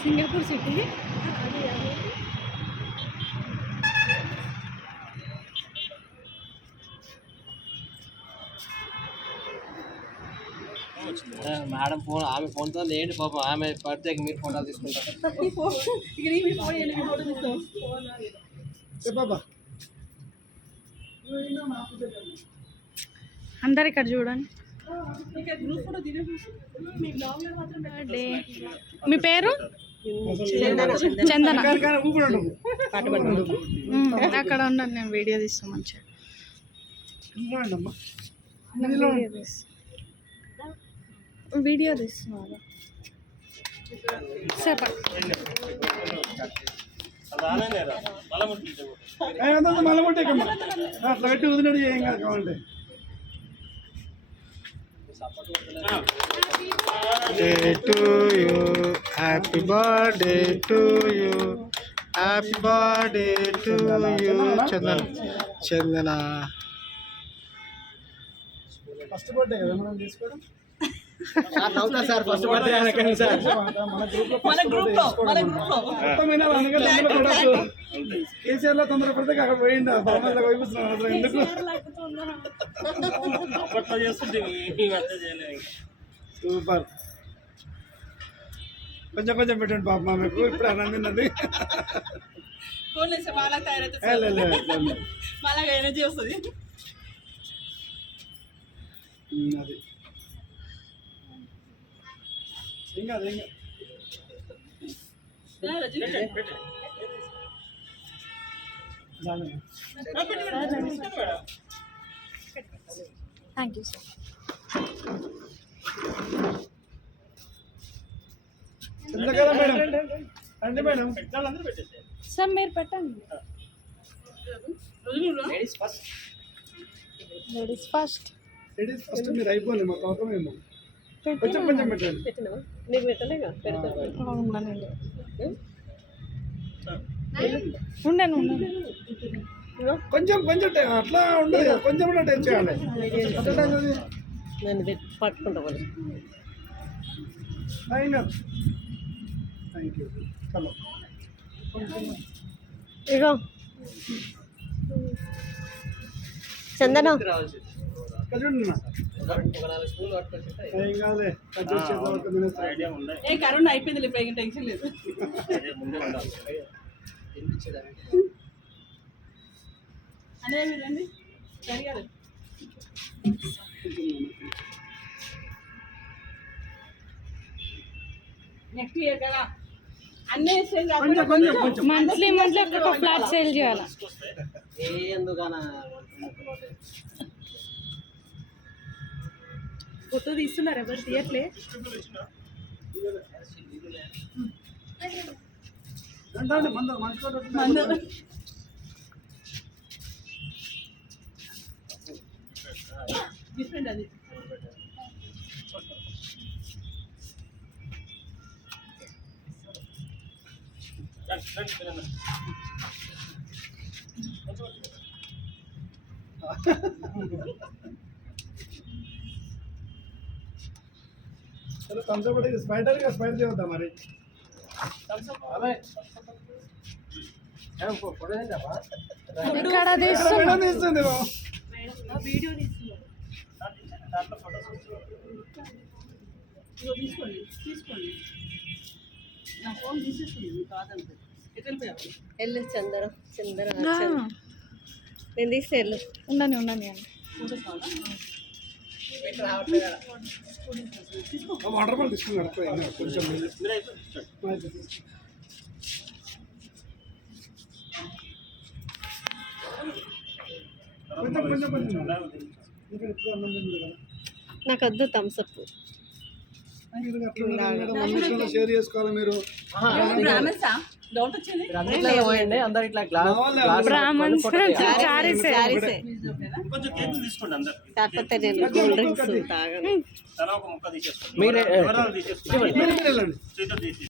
Singapore city madam phone ఆమె ఫోన్తో లేండి పాపం ఆమె పడితే మీరు ఫోటోలు తీసుకుంటారు చెప్పబ్బా అందరు ఇక్కడ చూడండి బర్త్డే. మీ పేరు? చందన. అక్కడ ఉండండి నేను వీడియో తీస్తాను మంచిగా. వీడియో తీస్తా. అదంతా మళ్ళీ కొట్టేకమ్మా అట్లా పెట్టి వదిలేడు ఏం కాదు కావాలంటే. To you happy birthday to you happy birthday to you Chandana Chandana first birthday కదా మనం తీసుకోవడం? సార్ ఫస్ట్ బర్త్డే సార్ మన గ్రూప్ లో మన గ్రూప్ లో మొత్తమైన అందుకని అందులో కూడా కేసీఆర్ లో తొందర పడితే అక్కడ పోయిండు బొమ్మల్లో వైపుస్తున్నాను అసలు ఎందుకు సూపర్ కొంచెం కొంచెం పెట్టండి పాప మామకు ఇప్పుడు ఆనందింది ఫోన్ చేస్తే మాలా తయారైతే మాలాగా ఎనర్జీ వస్తుంది అది ఏం కాదు ఏం కాదు దాని థ్యాంక్ యూ సార్ ఎందుకలా మేడం రండి మేడం సార్ మీరు పెట్టండి ladies first ladies first ladies first మీరు అయిపోయింది మా పాపం ఏమో కొంచెం కొంచెం పెట్టండి నీకు పెట్టలేగా ఉండండి కొంచెం కొంచెం టై- అట్లా ఉండదు కదా, కొంచెం కూడా టచ్ చేయాలి. నేను పట్టుకుంటా వాళ్ళు అయినా. థ్యాంక్ యూ హలో ఇగో చందన. ఏం కరోనా అయిపోయింది ఇప్పుడు టెన్షన్ లేదు. సరిగారు నెక్స్ట్ ఇయర్ కదా. అన్నీ స్టేజ్ కొంచెం కొంచెం కొంచెం మంత్లీ మంత్లీ ఒక ఫ్లాట్ సేల్ చేయాలి? ఏ ఎందుకనా ఫోటో తీస్తున్నారు? ఎవరు తీయట్లే? డిఫరెంట్ అది. థమ్స్అప్ ఇదిగో తీసుకోండి తీసుకోండి. నా ఫోన్ తీసేస్తుంది కాదంటే ఎటు వెళ్ళిపోయావు? వెళ్ళు చందర చందర నేను తీస్తే వెళ్ళు. ఉండండి ఉండండి వాటర్ బాల్ తీసుకున్నాడు కొంచెం నాకు వద్దు థమ్స్అప్ షేర్ చేసుకోవాలి మీరు? బ్రాహ్మణ్సా అందరు ఇట్లా గ్లాస్ గ్లాస్ బ్రాహ్మణ్స్ చారీసే చారీసే కాకపోతే నేను కూల్ డ్రింక్స్ తాగను. మీరే మీరు ఇక్కడ వెళ్ళండి